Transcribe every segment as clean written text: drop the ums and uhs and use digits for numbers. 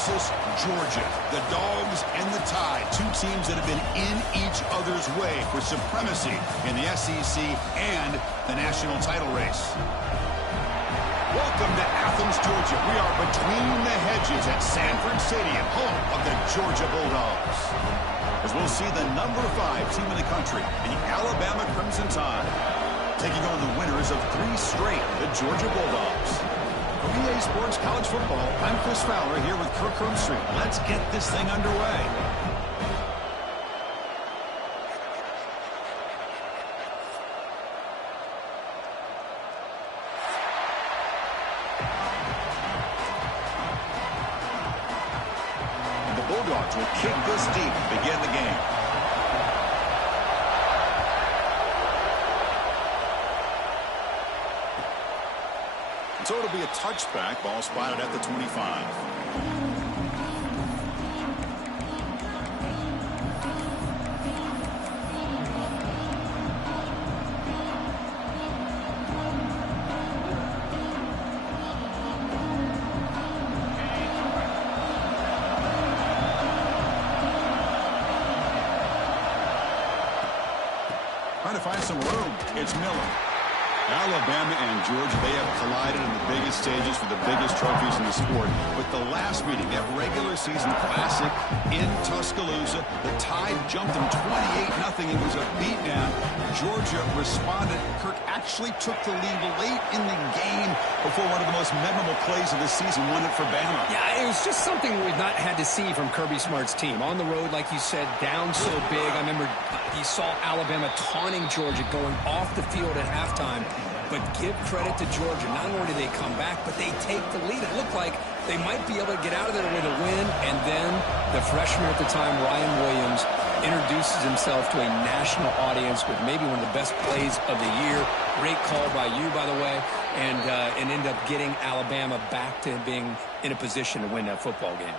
versus Georgia. The Dogs and the Tide, two teams that have been in each other's way for supremacy in the SEC and the national title race. Welcome to Athens, Georgia. We are between the hedges at Sanford Stadium, home of the Georgia Bulldogs. As we'll see the #5 team in the country, the Alabama Crimson Tide, taking on the winners of 3 straight, the Georgia Bulldogs. From EA Sports College Football, I'm Chris Fowler here with Kirk Herbstreit. Let's get this thing underway. And the Bulldogs will kick this deep to begin the game. So it'll be a touchback, ball spotted at the 25. Trying to find some room. It's Miller. Alabama and Georgia, they have collided in the biggest stages for the biggest trophies in the sport. But the last meeting, that regular season classic in Tuscaloosa, the Tide jumped them 28-0. It was a beatdown. Georgia responded. Kirk actually took the lead late in the game before one of the most memorable plays of the season won it for Bama. Yeah, it was just something we've not had to see from Kirby Smart's team. On the road, like you said, down so big. I remember you saw Alabama taunting Georgia going off the field at halftime. But give credit to Georgia. Not only do they come back, but they take the lead. It looked like they might be able to get out of there with a win. And then the freshman at the time, Ryan Williams, introduces himself to a national audience with maybe one of the best plays of the year. Great call by you, by the way. And ended up getting Alabama back to being in a position to win that football game.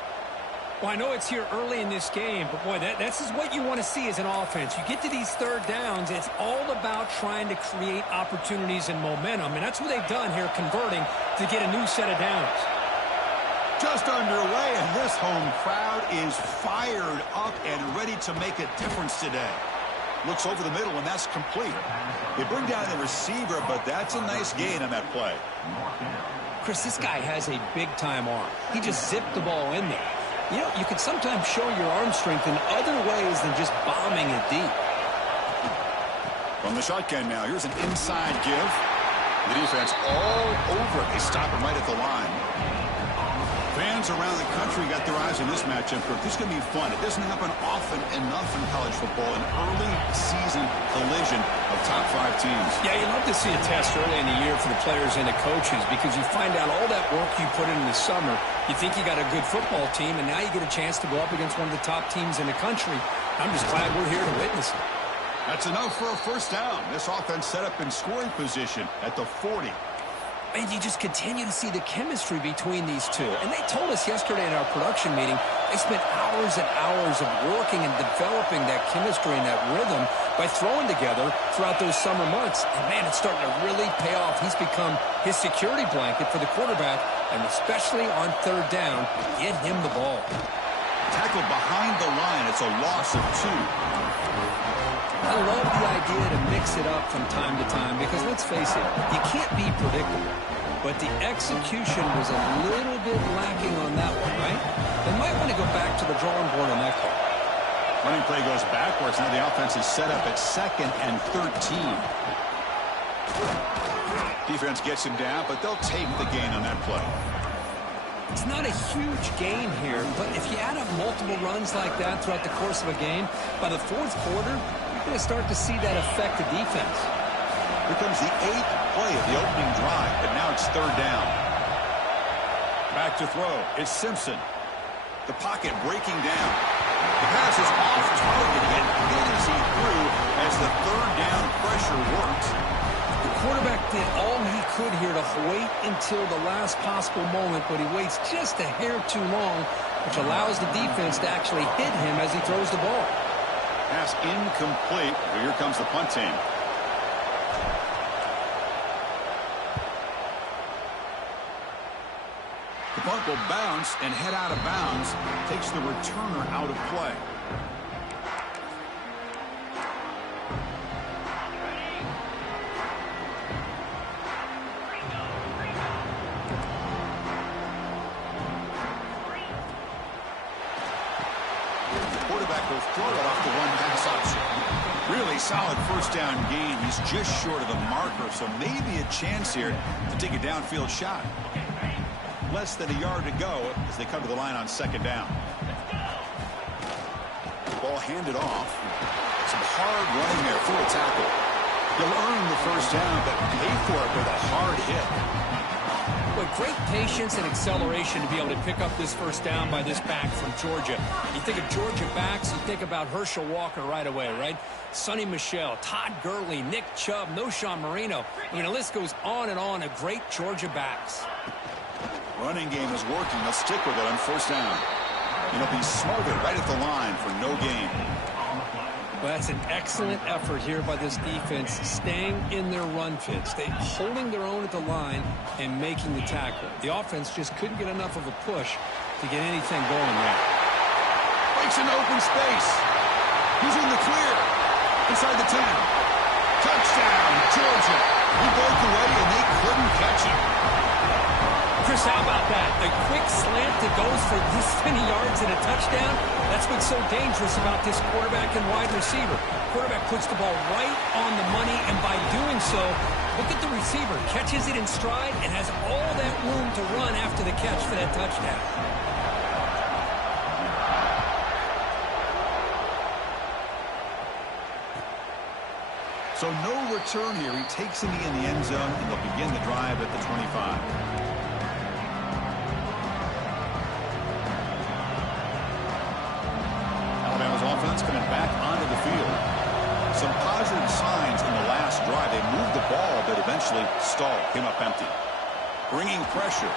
Well, I know it's here early in this game, but, boy, this is what you want to see as an offense. You get to these third downs, it's all about trying to create opportunities and momentum, and that's what they've done here, converting to get a new set of downs. Just underway, and this home crowd is fired up and ready to make a difference today. Looks over the middle, and that's complete. They bring down the receiver, but that's a nice gain on that play. Chris, this guy has a big-time arm. He just zipped the ball in there. You know, you can sometimes show your arm strength in other ways than just bombing it deep. From the shotgun now, here's an inside give. The defense all over it. They stop him right at the line. Fans around the country got their eyes on this matchup. This is going to be fun. It doesn't happen often enough in college football, an early season collision of top 5 teams. Yeah, you love to see a test early in the year for the players and the coaches because you find out all that work you put in the summer. You think you got a good football team, and now you get a chance to go up against one of the top teams in the country. I'm just glad we're here to witness it. That's enough for a first down. This offense set up in scoring position at the 40. And you just continue to see the chemistry between these two. And they told us yesterday in our production meeting, they spent hours and hours of working and developing that chemistry and that rhythm by throwing together throughout those summer months. And, man, it's starting to really pay off. He's become his security blanket for the quarterback, and especially on third down, get him the ball. Tackled behind the line. It's a loss of 2. I love the idea to mix it up from time to time because, let's face it, you can't be predictable. But the execution was a little bit lacking on that one, right? They might want to go back to the drawing board on that call. Running play goes backwards. Now the offense is set up at 2nd and 13. Defense gets him down, but they'll take the gain on that play. It's not a huge gain here, but if you add up multiple runs like that throughout the course of a game, by the 4th quarter, you're going to start to see that affect the defense. Here comes the 8th play of the opening drive, but now it's third down. Back to throw. It's Simpson. The pocket breaking down. The pass is off target and hit as he threw as the third down pressure works. The quarterback did all he could here to wait until the last possible moment, but he waits just a hair too long, which allows the defense to actually hit him as he throws the ball. Pass incomplete. Here comes the punt team. The punt will bounce and head out of bounds. Takes the returner out of play. The quarterback will throw it off the one pass option. Really solid first down gain. He's just short of the marker, so maybe a chance here to take a downfield shot. Less than a yard to go as they come to the line on second down. Ball handed off. Some hard running there for a tackle. He'll earn the first down, but pay for it with a hard hit. But great patience and acceleration to be able to pick up this first down by this back from Georgia. You think of Georgia backs, you think about Herschel Walker right away, right? Sonny Michel, Todd Gurley, Nick Chubb, Noshawn Marino. I mean, the list goes on and on of great Georgia backs. Running game is working. They'll stick with it on first down. And he'll be smothered right at the line for no gain. Well, that's an excellent effort here by this defense, staying in their run fits. They holding their own at the line and making the tackle. The offense just couldn't get enough of a push to get anything going there. Breaks into open space. He's in the clear. Inside the 10. Touchdown, Georgia. He broke away and they couldn't catch him. Chris, how about that? A quick slant that goes for this many yards and a touchdown. That's what's so dangerous about this quarterback and wide receiver. Quarterback puts the ball right on the money, and by doing so, look at the receiver. Catches it in stride and has all that room to run after the catch for that touchdown. So no return here. He takes it in the end zone, and they'll begin the drive at the 25. Offense coming back onto the field. Some positive signs in the last drive. They moved the ball, but eventually stalled. Came up empty. Bringing pressure.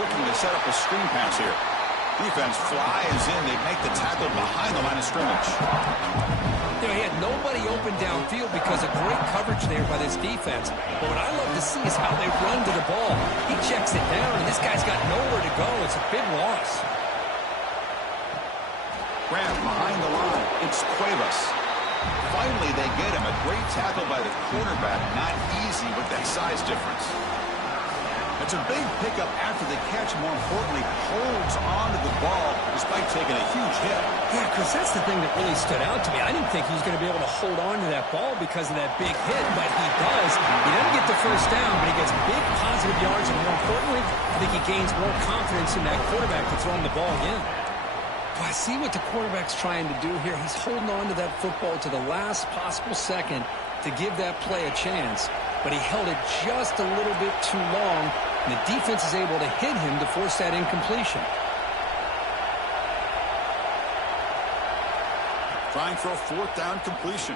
Looking to set up a screen pass here. Defense flies in. They make the tackle behind the line of scrimmage. You know, he had nobody open downfield because of great coverage there by this defense. But what I love to see is how they run to the ball. He checks it down, and this guy's got nowhere to go. It's a big loss. Grant behind the line. It's Cuevas. Finally, they get him. A great tackle by the cornerback. Not easy with that size difference. It's a big pickup after the catch. More importantly, holds onto the ball despite taking a huge hit. Yeah, Chris, that's the thing that really stood out to me. I didn't think he was going to be able to hold on to that ball because of that big hit, but he does. He doesn't get the first down, but he gets big positive yards, and more importantly, I think he gains more confidence in that quarterback to throw him the ball again. I see what the quarterback's trying to do here. He's holding on to that football to the last possible second to give that play a chance. But he held it just a little bit too long, and the defense is able to hit him to force that incompletion. Trying for a fourth down completion.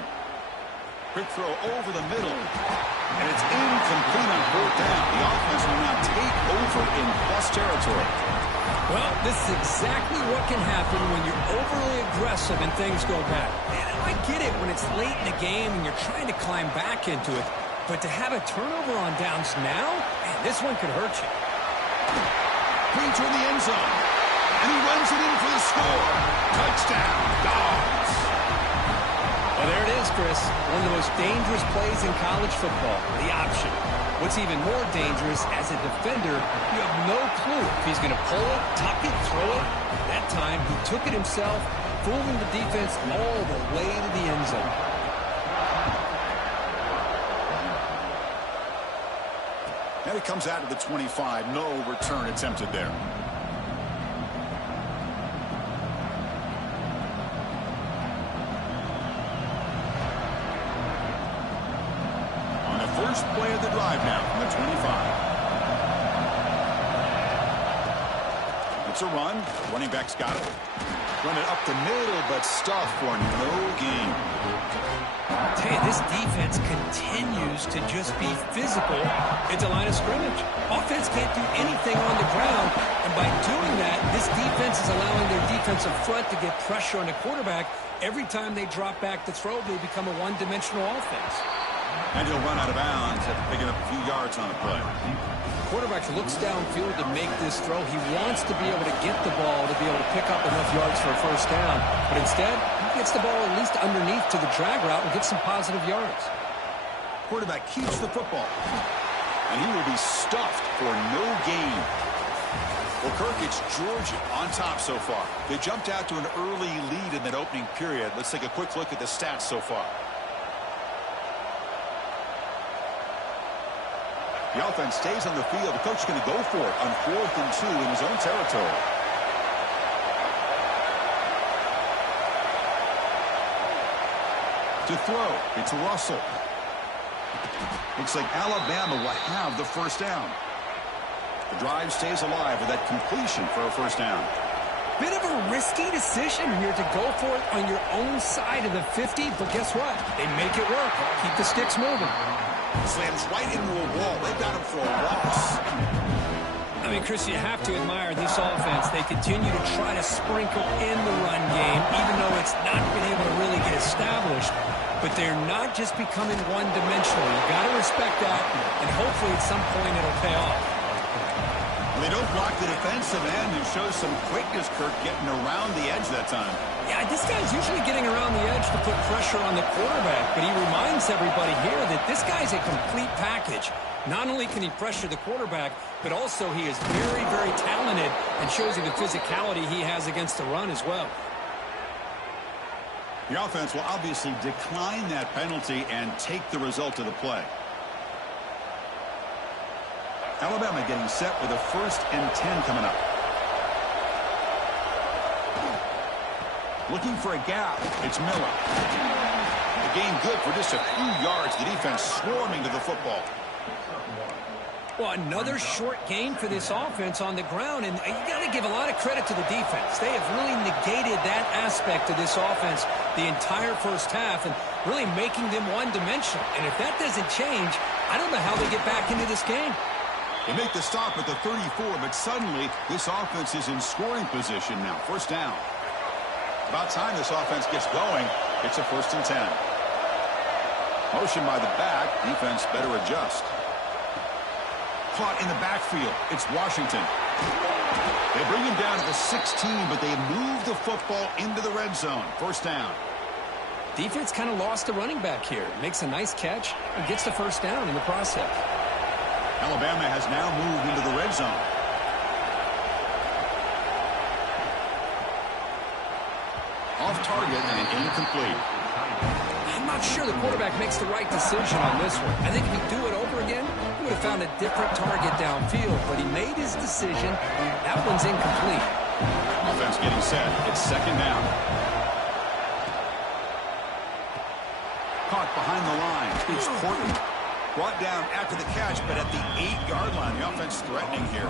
Quick throw over the middle. And it's incomplete on fourth down. The offense will now take over in plus territory. Well, this is exactly what can happen when you're overly aggressive and things go bad. And I get it when it's late in the game and you're trying to climb back into it. But to have a turnover on downs now, man, this one could hurt you. Brings her in the end zone. And he runs it in for the score. Touchdown, Dogs. Well, there it is, Chris. One of the most dangerous plays in college football, the option. What's even more dangerous, as a defender, you have no clue if he's going to pull it, tuck it, throw it. That time, he took it himself, fooling the defense all the way to the end zone. And it comes out of the 25. No return attempted there. First play of the drive now from the 25. It's a run. Running back's got it. Run it up the middle, but stuffed for no gain. I'll tell you, this defense continues to just be physical at the line of scrimmage. Offense can't do anything on the ground, and by doing that, this defense is allowing their defensive front to get pressure on the quarterback. Every time they drop back to throw, they become a one-dimensional offense. And he'll run out of bounds after picking up a few yards on the play. Quarterback looks downfield to make this throw. He wants to be able to get the ball to be able to pick up enough yards for a first down. But instead, he gets the ball at least underneath to the drag route and gets some positive yards. Quarterback keeps the football. And he will be stuffed for no gain. Well, Kirk, it's Georgia on top so far. They jumped out to an early lead in that opening period. Let's take a quick look at the stats so far. The offense stays on the field. The coach is going to go for it on 4th and 2 in his own territory. To throw, it's Russell. Looks like Alabama will have the first down. The drive stays alive with that completion for a first down. Bit of a risky decision here to go for it on your own side of the 50, but guess what? They make it work. Keep the sticks moving. Slams right into a wall. They've got him for a loss. I mean, Chris, you have to admire this offense. They continue to try to sprinkle in the run game, even though it's not been able to really get established. But they're not just becoming one-dimensional. You got to respect that, and hopefully at some point it'll pay off. They don't block the defensive end and show some quickness, Kirk, getting around the edge that time. Yeah, this guy's usually getting around the edge to put pressure on the quarterback, but he reminds everybody here that this guy's a complete package. Not only can he pressure the quarterback, but also he is very, very talented and shows you the physicality he has against the run as well. The offense will obviously decline that penalty and take the result of the play. Alabama getting set with a 1st and 10 coming up. Looking for a gap. It's Miller. The gain good for just a few yards. The defense swarming to the football. Well, another short gain for this offense on the ground, and you got to give a lot of credit to the defense. They have really negated that aspect of this offense the entire first half and really making them one-dimensional. And if that doesn't change, I don't know how they get back into this game. They make the stop at the 34, but suddenly this offense is in scoring position now. First down. About time this offense gets going. It's a 1st and 10. Motion by the back. Defense better adjust. Caught in the backfield. It's Washington. They bring him down to the 16, but they move the football into the red zone. First down. Defense kind of lost the running back here. Makes a nice catch and gets the first down in the process. Alabama has now moved into the red zone. Off target and incomplete. I'm not sure the quarterback makes the right decision on this one. I think if he'd do it over again, he would have found a different target downfield, but he made his decision. That one's incomplete. Offense getting set. It's 2nd down. Caught behind the line. It's Horton. Brought down after the catch, but at the 8-yard line. The offense threatening here.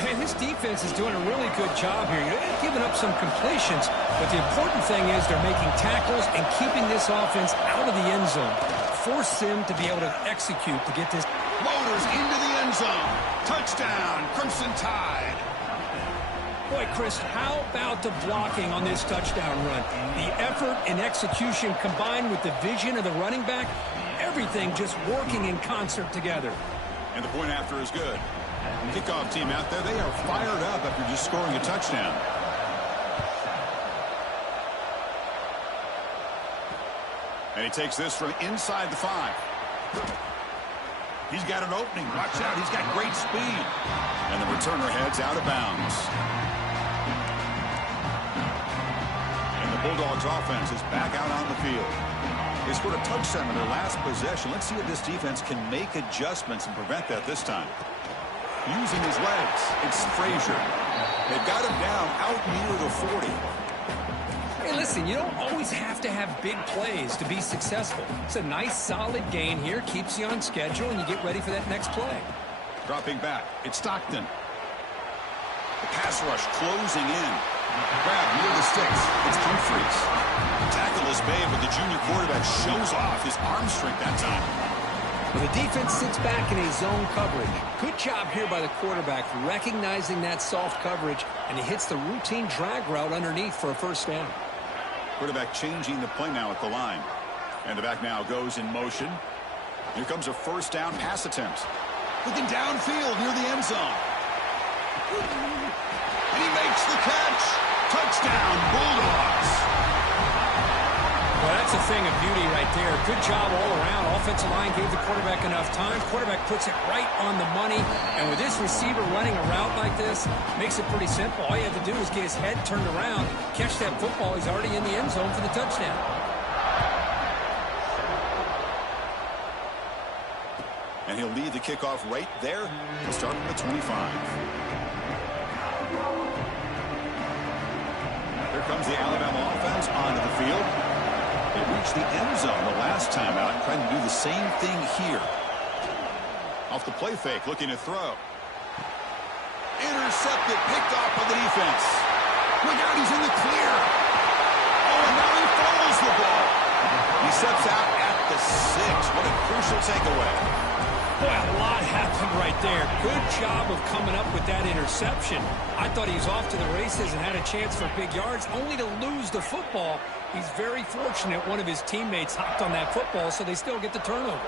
And this defense is doing a really good job here. They're giving up some completions, but the important thing is they're making tackles and keeping this offense out of the end zone. Force them to be able to execute to get this. Motors into the end zone. Touchdown, Crimson Tide. Boy, Chris, how about the blocking on this touchdown run? The effort and execution combined with the vision of the running back, everything just working in concert together. And the point after is good. Kickoff team out there, they are fired up after just scoring a touchdown. And he takes this from inside the 5. He's got an opening. Watch out, he's got great speed. And the returner heads out of bounds. And the Bulldogs offense is back out on the field. They scored a touchdown in their last possession. Let's see if this defense can make adjustments and prevent that this time. Using his legs, it's Frazier. They've got him down out near the 40. Hey, listen, you don't always have to have big plays to be successful. It's a nice, solid gain here, keeps you on schedule, and you get ready for that next play. Dropping back, it's Stockton. The pass rush closing in. Grab near the sticks, it's Humphreys. Tackle is made, but the junior quarterback shows off his arm strength that time. Well, the defense sits back in a zone coverage. Good job here by the quarterback recognizing that soft coverage, and he hits the routine drag route underneath for a first down. Quarterback changing the play now at the line. And the back now goes in motion. Here comes a first down pass attempt. Looking downfield near the end zone. And he makes the catch. Touchdown, Bulldogs. Well, that's a thing of beauty right there. Good job all around. Offensive line gave the quarterback enough time. Quarterback puts it right on the money. And with this receiver running a route like this, makes it pretty simple. All you have to do is get his head turned around, catch that football. He's already in the end zone for the touchdown. And he'll lead the kickoff right there and start from the 25. Here comes the Alabama offense onto the field. They reached the end zone the last time out, trying to do the same thing here. Off the play fake, looking to throw. Intercepted, picked off by the defense. Look out, he's in the clear. Oh, and now he fumbles the ball. He steps out at the 6. What a crucial takeaway. Boy, a lot happened right there. Good job of coming up with that interception. I thought he was off to the races and had a chance for big yards, only to lose the football. He's very fortunate one of his teammates hopped on that football, so they still get the turnover.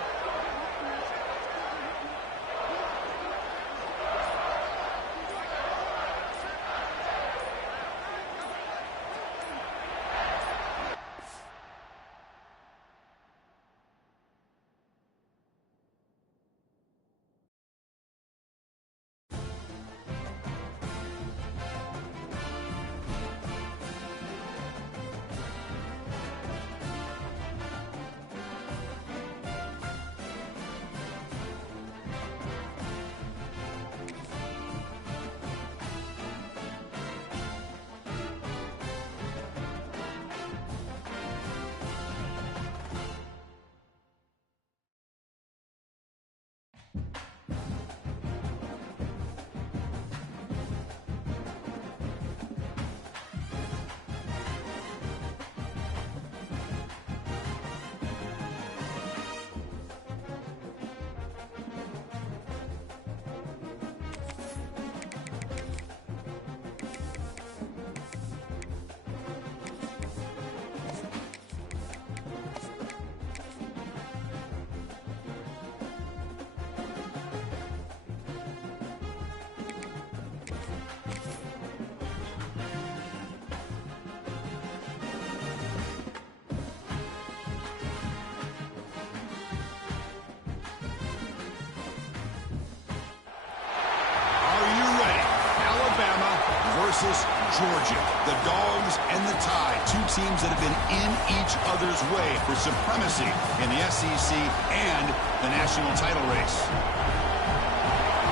Georgia, the Dogs and the Tide, two teams that have been in each other's way for supremacy in the SEC and the national title race.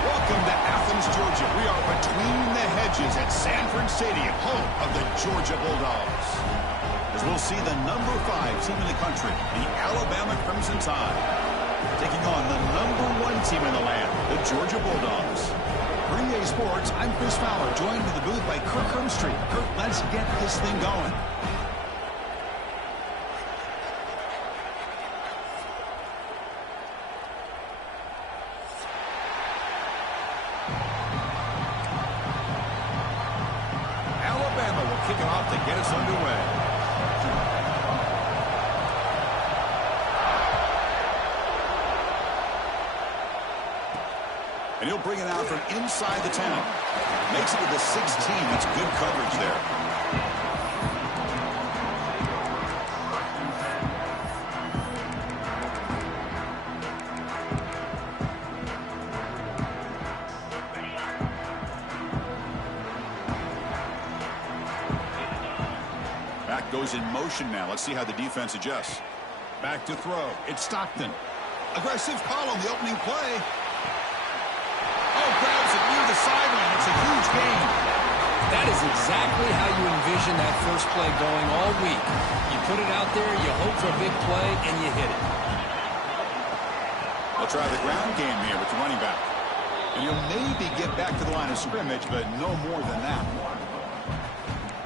Welcome to Athens, Georgia. We are between the hedges at Sanford Stadium, home of the Georgia Bulldogs. As we'll see the number 5 team in the country, the Alabama Crimson Tide, taking on the number 1 team in the land, the Georgia Bulldogs. For EA Sports, I'm Chris Fowler, joined in the booth by Kirk Hermstreet. Kirk, let's get this thing going. Alabama will kick it off to get us underway. And he'll bring it out from inside the 10. Makes it to the 16. That's good coverage there. Back goes in motion now. Let's see how the defense adjusts. Back to throw. It's Stockton. Aggressive call on the opening play. Grabs it near the sideline. It's a huge gain. That is exactly how you envision that first play going all week. You put it out there, you hope for a big play, and you hit it. They'll try the ground game here with the running back. And he'll maybe get back to the line of scrimmage, but no more than that.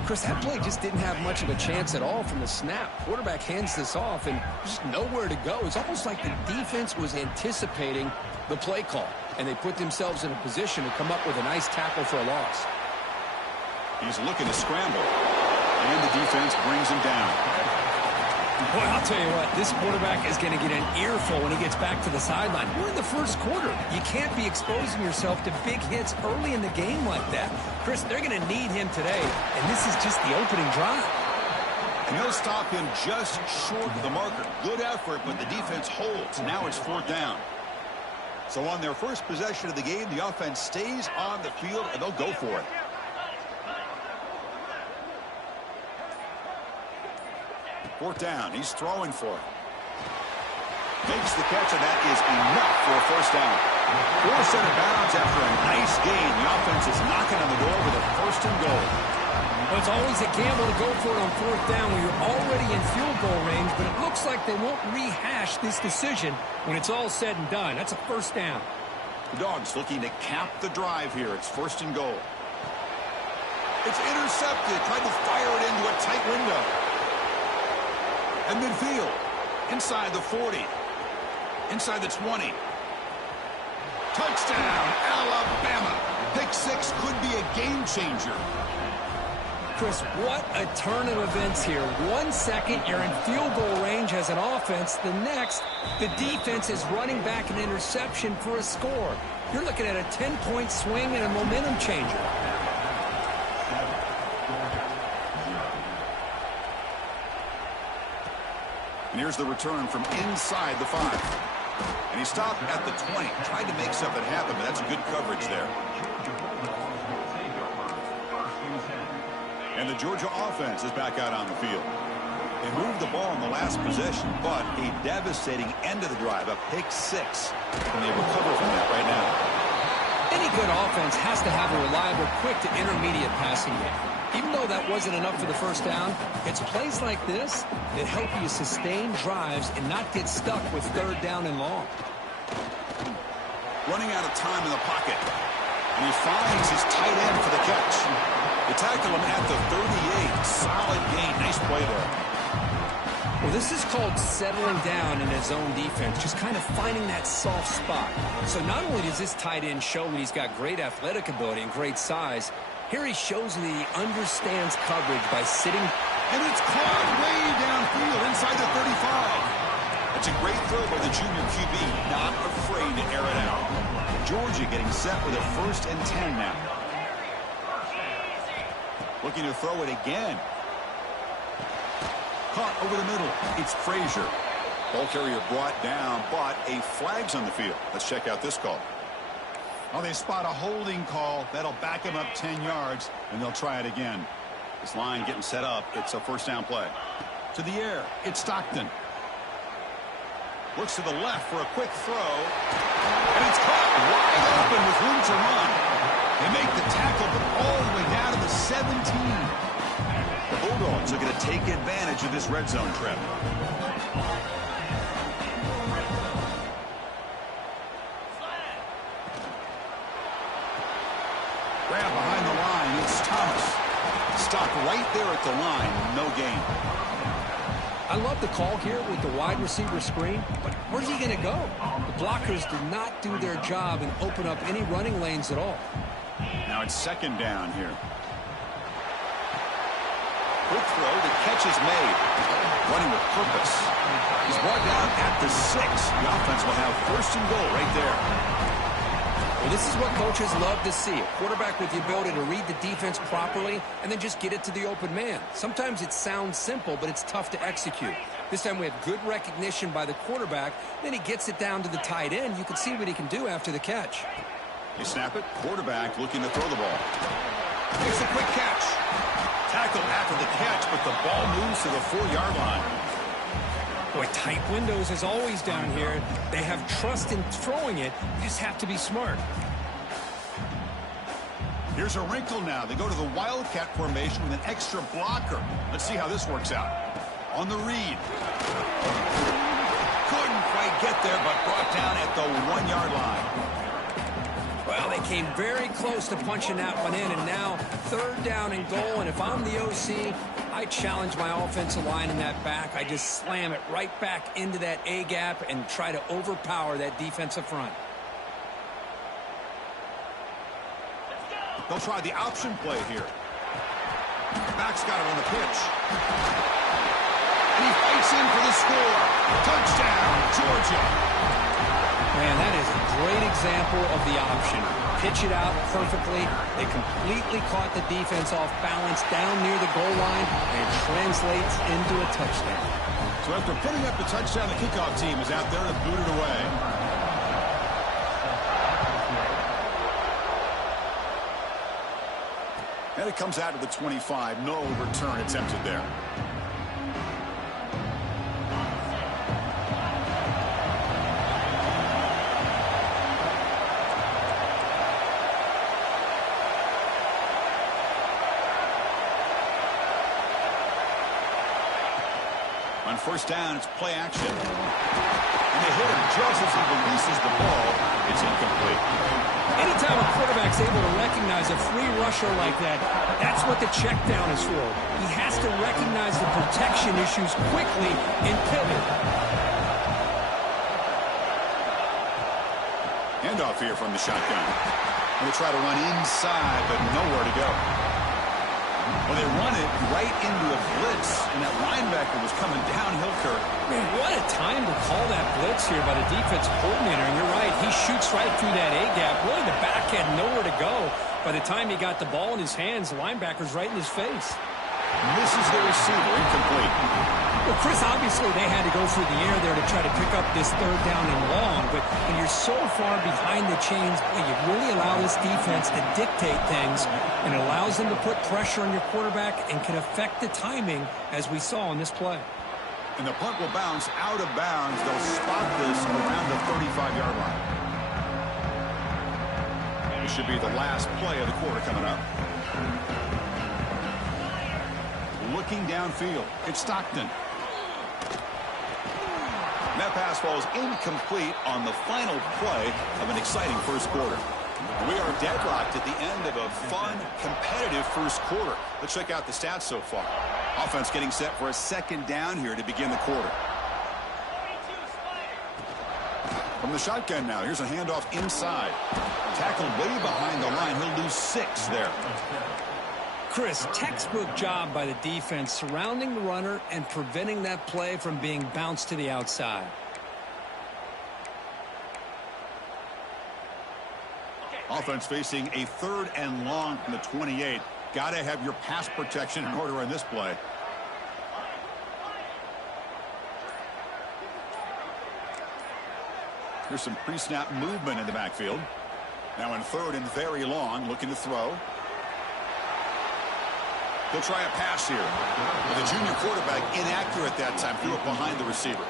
Chris, that play just didn't have much of a chance at all from the snap. Quarterback hands this off, and just nowhere to go. It's almost like the defense was anticipating the play call, and they put themselves in a position to come up with a nice tackle for a loss. He's looking to scramble, and the defense brings him down. Boy, I'll tell you what, this quarterback is going to get an earful when he gets back to the sideline. We're in the first quarter. You can't be exposing yourself to big hits early in the game like that. Chris, they're going to need him today, and this is just the opening drive. And he'll stop him just short of the marker. Good effort, but the defense holds. Now it's 4th down. So on their first possession of the game, the offense stays on the field, and they'll go for it. Fourth down. He's throwing for it. Makes the catch, and that is enough for a first down. Forced out of bounds after a nice gain. The offense is knocking on the door with a 1st and goal. Well, it's always a gamble to go for it on 4th down when you're already in field goal range, but it looks like they won't rehash this decision when it's all said and done. That's a 1st down. The Dogs looking to cap the drive here. It's 1st and goal. It's intercepted. Tried to fire it into a tight window. And midfield, inside the 40, inside the 20. Touchdown, Alabama. Pick 6 could be a game changer. Chris, what a turn of events here. 1 second, you're in field goal range as an offense. The next, the defense is running back an interception for a score. You're looking at a 10-point swing and a momentum changer. And here's the return from inside the 5. And he stopped at the 20. Tried to make something happen, but that's good coverage there. And the Georgia offense is back out on the field. They moved the ball in the last possession, but a devastating end of the drive, a pick 6. And they recover from that right now. Any good offense has to have a reliable, quick to intermediate passing game. Even though that wasn't enough for the 1st down, it's plays like this that help you sustain drives and not get stuck with 3rd down and long. Running out of time in the pocket. And he finds his tight end for the catch. They tackle him at the 38. Solid gain. Nice play there. Well, this is called settling down in his own defense, just kind of finding that soft spot. So not only does this tight end show that he's got great athletic ability and great size, here he shows that he understands coverage by sitting. And it's caught way downfield inside the 35. That's a great throw by the junior QB, not afraid to air it out. Georgia getting set with a 1st and 10 now. Looking to throw it again. Caught over the middle. It's Frazier. Ball carrier brought down, but a flag's on the field. Let's check out this call. Oh, they spot a holding call. That'll back him up 10 yards, and they'll try it again. This line getting set up. It's a 1st down play. To the air. It's Stockton. Looks to the left for a quick throw. And it's caught wide open with room to run. They make the tackle, but all the way down to the 17. The Bulldogs are going to take advantage of this red zone trip. Grab behind the line. It's Thomas. Stopped right there at the line. No gain. I love the call here with the wide receiver screen, but where's he going to go? The blockers did not do their job and open up any running lanes at all. Now it's 2nd down here. Quick throw. The catch is made. Running with purpose. He's brought down at the 6. The offense will have 1st and goal right there. Well, this is what coaches love to see. A quarterback with the ability to read the defense properly and then just get it to the open man. Sometimes it sounds simple, but it's tough to execute. This time we have good recognition by the quarterback. Then he gets it down to the tight end. You can see what he can do after the catch. They snap it. Quarterback looking to throw the ball. It's a quick catch. Tackled after the catch, but the ball moves to the 4-yard line. Boy, tight windows as always down here. They have trust in throwing it. You just have to be smart. Here's a wrinkle now. They go to the Wildcat formation with an extra blocker. Let's see how this works out. On the read. Couldn't quite get there, but brought down at the 1-yard line. Well, they came very close to punching that one in, and now 3rd down and goal. And if I'm the OC, I challenge my offensive line in that back. I just slam it right back into that A-gap and try to overpower that defensive front. They'll try the option play here. Back's got it on the pitch. And he fights Gets in for the score. Touchdown, Georgia. Man, that is a great example of the option. Pitch it out perfectly. They completely caught the defense off balance down near the goal line, and it translates into a touchdown. So after putting up the touchdown, the kickoff team is out there to boot it away. And it comes out to the 25. No return attempted there. On first down, it's play action. And they hit him just as he releases the ball. It's incomplete. Anytime a quarterback's able to recognize a free rusher like that, that's what the check down is for. He has to recognize the protection issues quickly and pivot. Handoff here from the shotgun. Going to try to run inside, but nowhere to go. Well, they run it right into a blitz, and that linebacker was coming downhill, Kirk. Man, what a time to call that blitz here by the defense coordinator. And you're right, he shoots right through that A-gap. Really, the back had nowhere to go. By the time he got the ball in his hands, the linebacker's right in his face. Misses the receiver, incomplete. Well, Chris, obviously they had to go through the air there to try to pick up this third down and long, but when you're so far behind the chains, you really allow this defense to dictate things, and it allows them to put pressure on your quarterback and can affect the timing, as we saw on this play. And the punt will bounce out of bounds. They'll spot this around the 35-yard line. This should be the last play of the quarter coming up. Looking downfield, it's Stockton. That pass falls incomplete on the final play of an exciting first quarter. We are deadlocked at the end of a fun, competitive first quarter. Let's check out the stats so far. Offense getting set for a second down here to begin the quarter. From the shotgun now, here's a handoff inside. Tackled way behind the line. He'll lose 6 there. Chris, textbook job by the defense surrounding the runner and preventing that play from being bounced to the outside. Offense facing a 3rd and long from the 28. Got to have your pass protection in order on this play. Here's some pre-snap movement in the backfield. Now in 3rd and very long, looking to throw. He'll try a pass here. But the junior quarterback inaccurate that time. Threw it behind the receiver.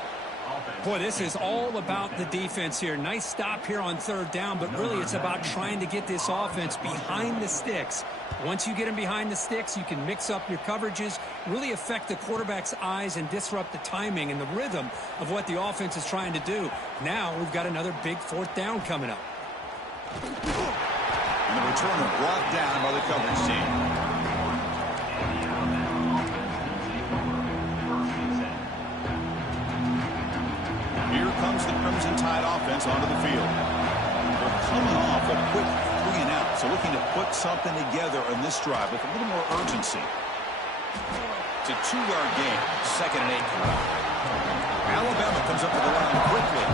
Boy, this is all about the defense here. Nice stop here on 3rd down, but really it's about trying to get this offense behind the sticks. Once you get them behind the sticks, you can mix up your coverages, really affect the quarterback's eyes and disrupt the timing and the rhythm of what the offense is trying to do. Now we've got another big 4th down coming up. And the returner brought down by the coverage team. Here comes the Crimson Tide offense onto the field. They're coming off a quick 3-and-out, so looking to put something together on this drive with a little more urgency. It's a 2-yard gain, 2nd and 8. Alabama comes up to the line quickly.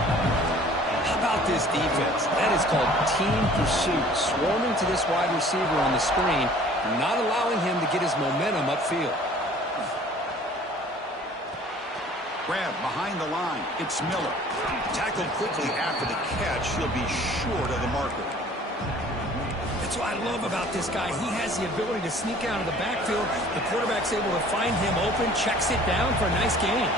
How about this defense? That is called team pursuit, swarming to this wide receiver on the screen, not allowing him to get his momentum upfield. Grab behind the line. It's Miller. Tackled quickly after the catch. He'll be short of the marker. That's what I love about this guy. He has the ability to sneak out of the backfield. The quarterback's able to find him open, checks it down for a nice gain.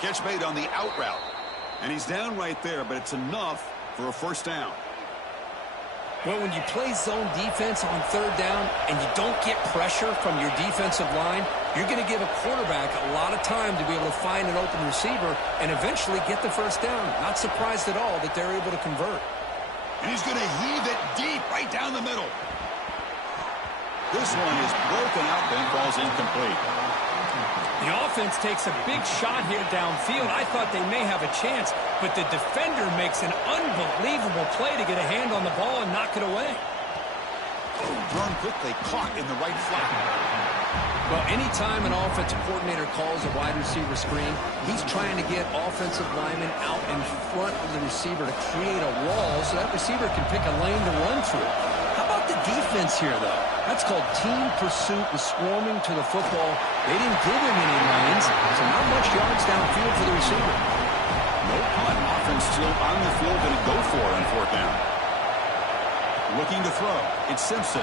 Catch made on the out route. And he's down right there, but it's enough for a 1st down. Well, when you play zone defense on 3rd down and you don't get pressure from your defensive line, you're going to give a quarterback a lot of time to be able to find an open receiver and eventually get the 1st down. Not surprised at all that they're able to convert. And he's going to heave it deep right down the middle. This one is broken out, then falls incomplete. The offense takes a big shot here downfield. I thought they may have a chance, but the defender makes an unbelievable play to get a hand on the ball and knock it away. Thrown quickly, caught in the right flat. Well, anytime an offensive coordinator calls a wide receiver screen, he's trying to get offensive linemen out in front of the receiver to create a wall so that receiver can pick a lane to run through. How about the defense here, though? That's called team pursuit and swarming to the football. They didn't give him any lanes, so not much yards downfield for the receiver. No punt. Offense still on the field, going to go for it on fourth down. Looking to throw. It's Simpson.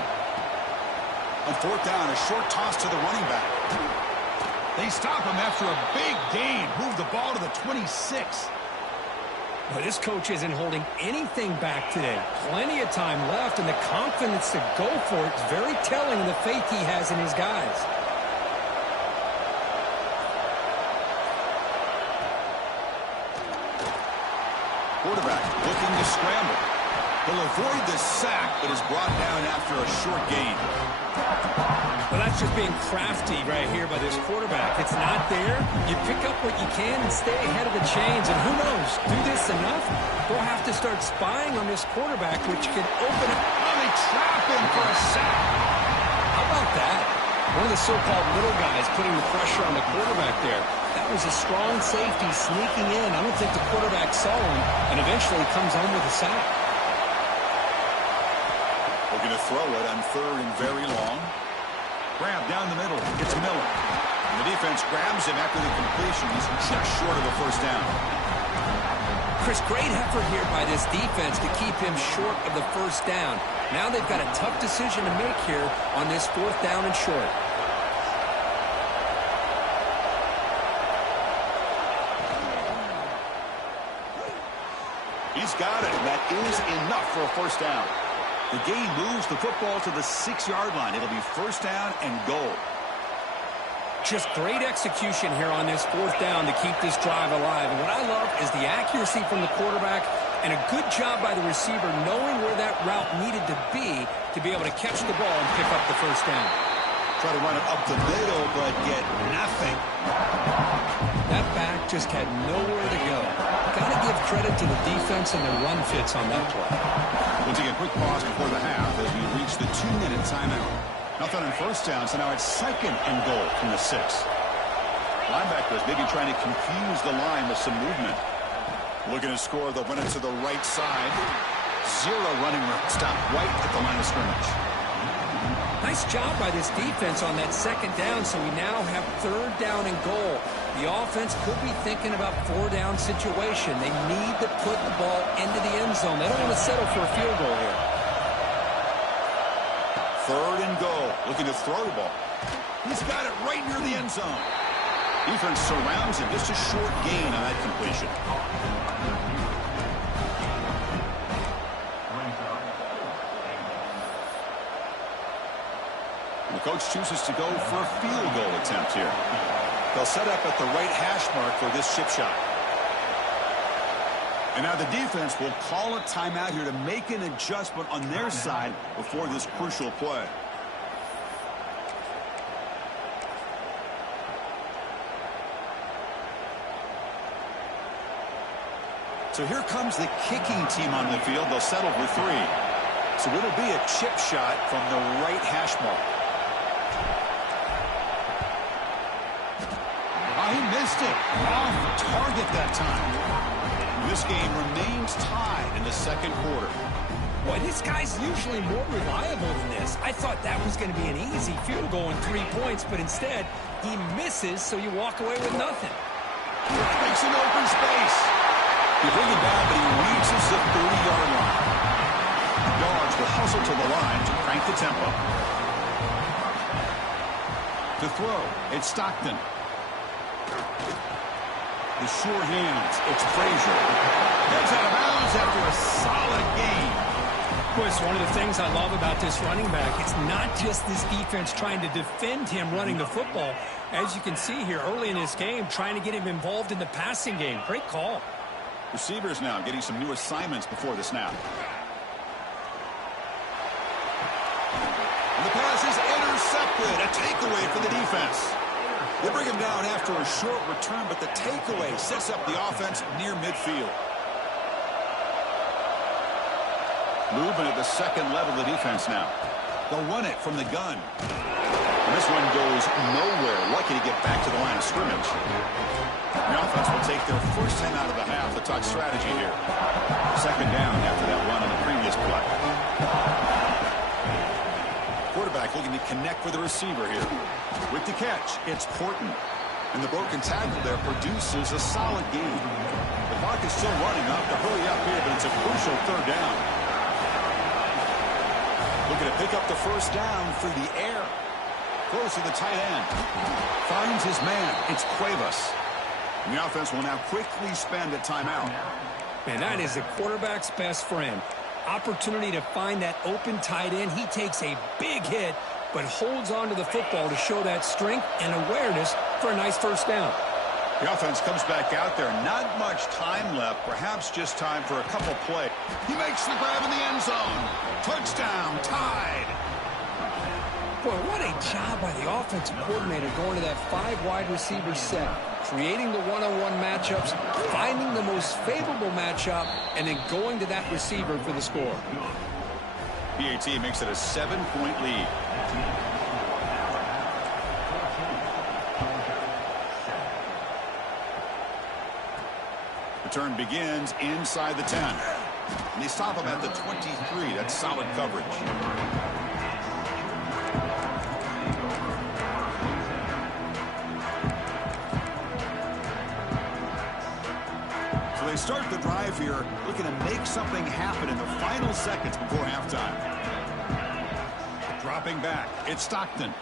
On fourth down, a short toss to the running back. They stop him after a big gain. Move the ball to the 26. Well, this coach isn't holding anything back today. Plenty of time left, and the confidence to go for it is very telling of the faith he has in his guys. Quarterback looking to scramble. He'll avoid the sack, but is brought down after a short gain. Well, that's just being crafty right here by this quarterback. It's not there. You pick up what you can and stay ahead of the chains. And who knows, do this enough, they'll have to start spying on this quarterback, which can open up. Oh, they trap him for a sack. How about that? One of the so-called little guys putting the pressure on the quarterback there. That was a strong safety sneaking in. I don't think the quarterback saw him, and eventually comes home with a sack. Looking to throw it on third and very long. Grab down the middle. It's Miller. And the defense grabs him after the completion. He's just short of a first down. Chris, great effort here by this defense to keep him short of the first down. Now they've got a tough decision to make here on this fourth down and short. He's got it. That is enough for a first down. The gain moves the football to the 6-yard line. It'll be first down and goal. Just great execution here on this fourth down to keep this drive alive. And what I love is the accuracy from the quarterback and a good job by the receiver knowing where that route needed to be able to catch the ball and pick up the first down. Try to run it up the middle, but get nothing. That back just had nowhere to go. Got to give credit to the defense and their run fits on that play. We'll take a quick pause before the half as we reach the 2-minute timeout. Nothing on first down, so now it's second and goal from the 6. Linebackers maybe trying to confuse the line with some movement. Looking to score, they'll run it to the right side. 0 running room. Stop right at the line of scrimmage. Nice job by this defense on that second down, so we now have third down and goal. The offense could be thinking about 4-down situation. They need to put the ball into the end zone. They don't want to settle for a field goal here. Third and goal. Looking to throw the ball. He's got it right near the end zone. Defense surrounds him. Just a short gain on that completion. The coach chooses to go for a field goal attempt here. They'll set up at the right hash mark for this chip shot. And now the defense will call a timeout here to make an adjustment on their side before this crucial play. So here comes the kicking team on the field. They'll settle for 3. So it'll be a chip shot from the right hash mark. Oh, he missed it. Off target that time. This game remains tied in the second quarter. Boy, this guy's usually more reliable than this. I thought that was going to be an easy field goal and 3 points, but instead, he misses, so you walk away with nothing. Makes an open space. He bring it down, but he reaches the 30-yard line. Yards will hustle to the line to crank the tempo. To throw, it's Stockton. The sure hands, it's Frazier. Gets out of bounds after a solid game. Boy, it's one of the things I love about this running back. It's not just this defense trying to defend him running the football. As you can see here early in this game, trying to get him involved in the passing game. Great call. Receivers now getting some new assignments before the snap. And the pass is intercepted. A takeaway for the defense. They bring him down after a short return, but the takeaway sets up the offense near midfield. Movement at the second level of the defense now. They'll run it from the gun. And this one goes nowhere. Lucky to get back to the line of scrimmage. The offense will take their first 10 out of the half. The touch strategy here. Second down after that run on the previous play. Quarterback looking to connect with the receiver here. With the catch, it's Porton. And the broken tackle there produces a solid gain. The clock is still running up to hurry up here, but it's a crucial third down. Looking to pick up the first down through the air. Close to the tight end. Finds his man. It's Cuevas. And the offense will now quickly spend a timeout. Man, that is the quarterback's best friend. Opportunity to find that open tight end. He takes a big hit, but holds on to the football to show that strength and awareness for a nice first down. The offense comes back out there. Not much time left. Perhaps just time for a couple plays. He makes the grab in the end zone. Touchdown, tied. Boy, what a job by the offensive coordinator going to that 5 wide receiver set, creating the one-on-one matchups, finding the most favorable matchup, and then going to that receiver for the score. PAT makes it a 7-point lead. The turn begins inside the 10. And they stop him at the 23. That's solid coverage. So they start the drive here, looking to make something happen in the final seconds before halftime. Dropping back, it's Stockton.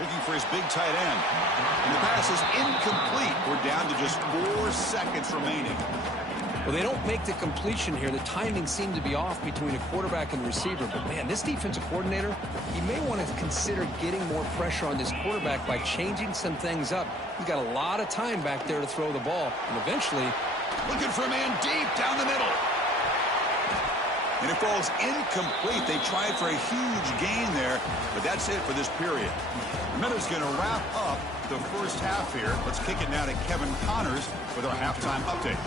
Looking for his big tight end. And the pass is incomplete. We're down to just 4 seconds remaining. Well, they don't make the completion here. The timing seemed to be off between a quarterback and the receiver. But, man, this defensive coordinator, he may want to consider getting more pressure on this quarterback by changing some things up. He's got a lot of time back there to throw the ball. And eventually, looking for a man deep down the middle. And it falls incomplete. They tried for a huge gain there, but that's it for this period. Miller's going to wrap up the first half here. Let's kick it now to Kevin Connors with our halftime update.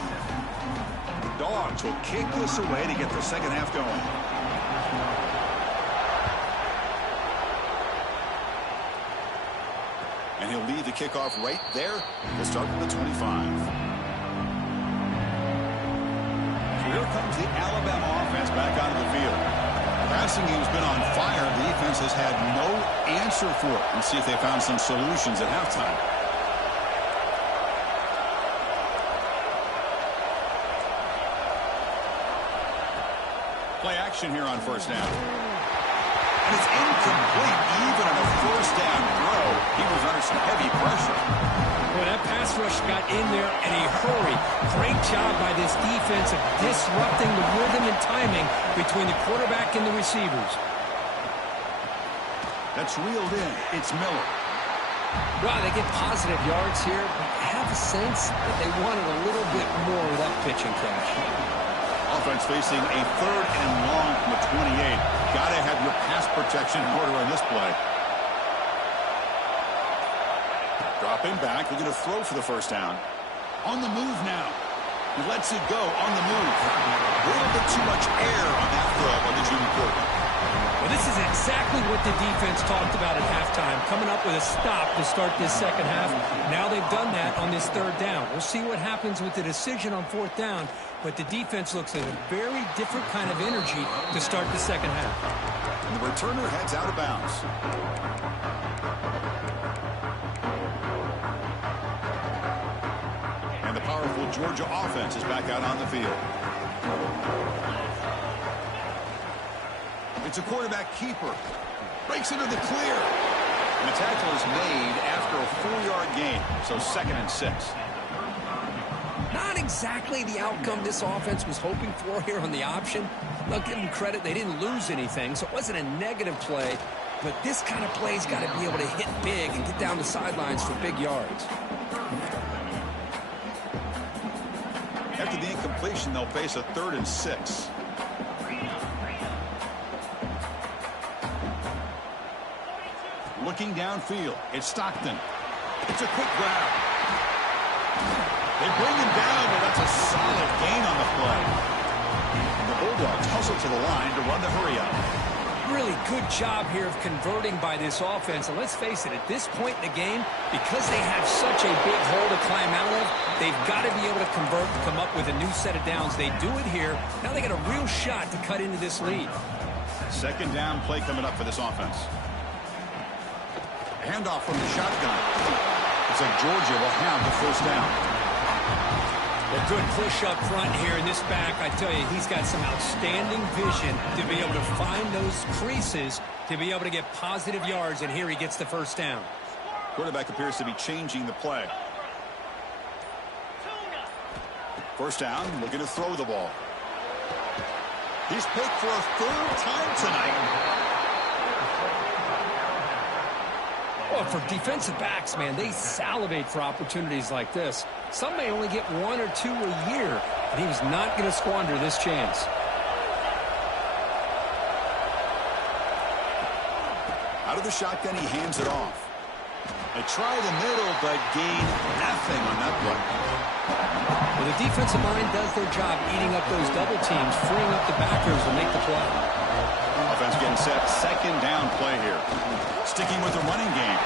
Dogs will kick this away to get the second half going. And he'll lead the kickoff right there. We'll start from the 25. Here comes the Alabama offense back onto the field. Passing game's been on fire. The defense has had no answer for it. Let's see if they found some solutions at halftime. Play action here on first down. And it's incomplete even on a first down throw. He was under some heavy pressure. Boy, that pass rush got in there in a hurry. Great job by this defense of disrupting the rhythm and timing between the quarterback and the receivers. That's reeled in. It's Miller. Wow, they get positive yards here, but I have a sense that they wanted a little bit more of that pitching catch. Offense facing a third and long from the 28. Got to have your pass protection in order on this play. Dropping back, looking to throw for the first down. On the move now. He lets it go on the move. A little bit too much air on that throw on the junior quarterback. Well, this is exactly what the defense talked about at halftime, coming up with a stop to start this second half. Now they've done that on this third down. We'll see what happens with the decision on fourth down, but the defense looks like a very different kind of energy to start the second half. And the returner heads out of bounds. And the powerful Georgia offense is back out on the field. It's a quarterback keeper. Breaks into the clear. And the tackle is made after a 4-yard gain. So 2nd and 6. Not exactly the outcome this offense was hoping for here on the option. I'll give them credit. They didn't lose anything, so it wasn't a negative play. But this kind of play's got to be able to hit big and get down the sidelines for big yards. After the incompletion, they'll face a 3rd and 6. Looking downfield, it's Stockton. It's a quick grab. They bring him down, but that's a solid gain on the play. And the Bulldogs hustle to the line to run the hurry out. Really good job here of converting by this offense. And let's face it, at this point in the game, because they have such a big hole to climb out of, they've got to be able to convert and come up with a new set of downs. They do it here. Now they got a real shot to cut into this lead. Second down play coming up for this offense. Handoff from the shotgun. Looks like Georgia will have the first down. A good push up front here in this back. I tell you, he's got some outstanding vision to be able to find those creases to be able to get positive yards, and here he gets the first down. Quarterback appears to be changing the play. First down, looking to throw the ball. He's picked for a third time tonight. Well, for defensive backs, man, they salivate for opportunities like this. Some may only get one or two a year, and he was not going to squander this chance. Out of the shotgun, he hands it off. They try the middle, but gain nothing on that play. Well, the defensive line does their job eating up those double teams, freeing up the backers to make the play. Offense getting set. Second down play here. Sticking with the running game.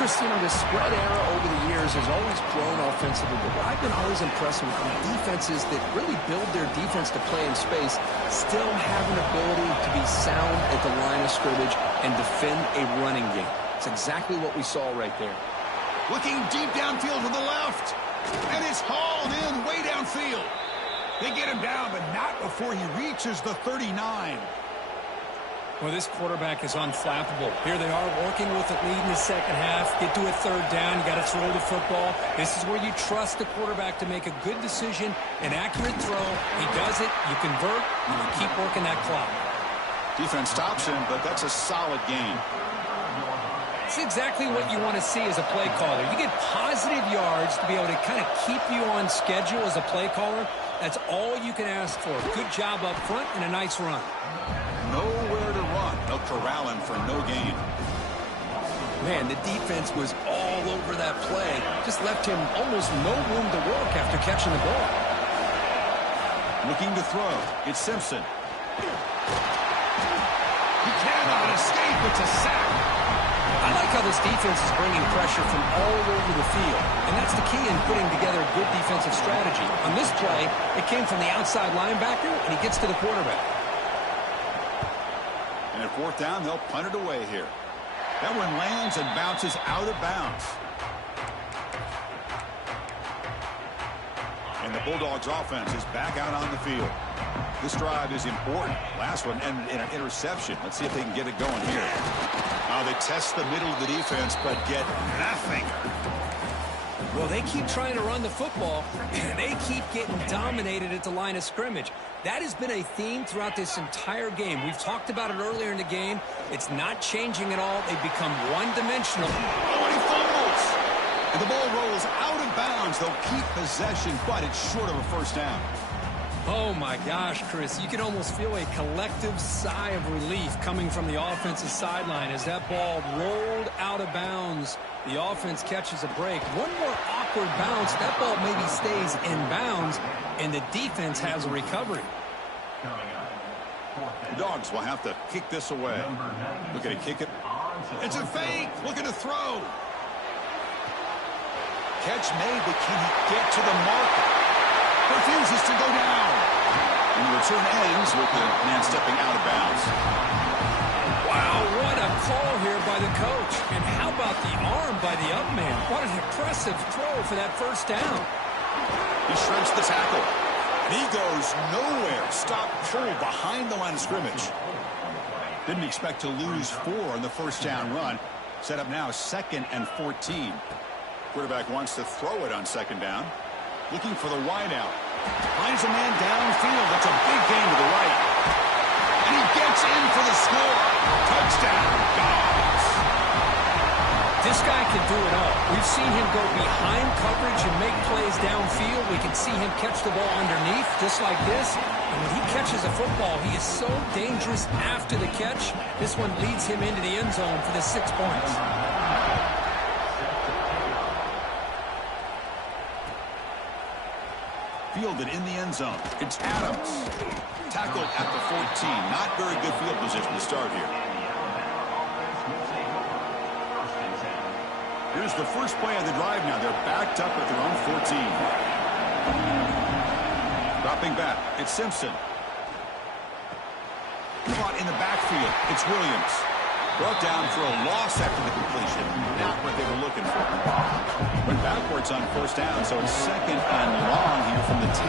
Christine, the spread era over the years has always grown offensively, but what I've been always impressed with defenses that really build their defense to play in space still have an ability to be sound at the line of scrimmage and defend a running game. It's exactly what we saw right there. Looking deep downfield to the left. And it's hauled in way downfield. They get him down, but not before he reaches the 39. Well, this quarterback is unflappable. Here they are working with the lead in the second half. Get to a third down. You got to throw the football. This is where you trust the quarterback to make a good decision, an accurate throw. He does it. You convert, and you keep working that clock. Defense stops him, but that's a solid gain. It's exactly what you want to see as a play caller. You get positive yards to be able to kind of keep you on schedule as a play caller. That's all you can ask for. Good job up front and a nice run. Nowhere to run. They'll corral him for no gain. Man, the defense was all over that play. Just left him almost no room to work after catching the ball. Looking to throw. It's Simpson. He cannot escape. It's a sack. I like how this defense is bringing pressure from all over the field. And that's the key in putting together a good defensive strategy. On this play, it came from the outside linebacker, and he gets to the quarterback. And at fourth down, they'll punt it away here. That one lands and bounces out of bounds. And the Bulldogs offense is back out on the field. This drive is important. Last one ended in an interception. Let's see if they can get it going here. Now they test the middle of the defense, but get nothing. Well, they keep trying to run the football, and they keep getting dominated at the line of scrimmage. That has been a theme throughout this entire game. We've talked about it earlier in the game. It's not changing at all. They've become one-dimensional. Oh, and he fumbles. And the ball rolls out of bounds. They'll keep possession, but it's short of a first down. Oh, my gosh, Chris. You can almost feel a collective sigh of relief coming from the offensive sideline as that ball rolled out of bounds. The offense catches a break. One more awkward bounce. That ball maybe stays in bounds, and the defense has a recovery. The Dogs will have to kick this away. Looking to kick it. It's a fake. Looking to throw. Catch made, but can he get to the marker? Refuses to go down. And the return ends with the man stepping out of bounds. Wow, what a call here by the coach. And how about the arm by the up man? What an impressive throw for that first down. He shreds the tackle. And he goes nowhere. Stop cold behind the line of scrimmage. Didn't expect to lose 4 on the first down run. Set up now 2nd and 14. Quarterback wants to throw it on second down. Looking for the wideout. Finds a man downfield. That's a big gain to the right. And he gets in for the score. Touchdown, Dogs. This guy can do it all. We've seen him go behind coverage and make plays downfield. We can see him catch the ball underneath just like this. And when he catches a football, he is so dangerous after the catch. This one leads him into the end zone for the 6 points. fielded in the end zone. It's Adams. Tackled at the 14. Not very good field position to start here. Here's the first play of the drive now. They're backed up at their own 14. Dropping back. It's Simpson. Caught in the backfield. It's Williams. Brought down for a loss after the completion. Not what they were looking for. Went backwards on first down, so it's second and long here from the 10.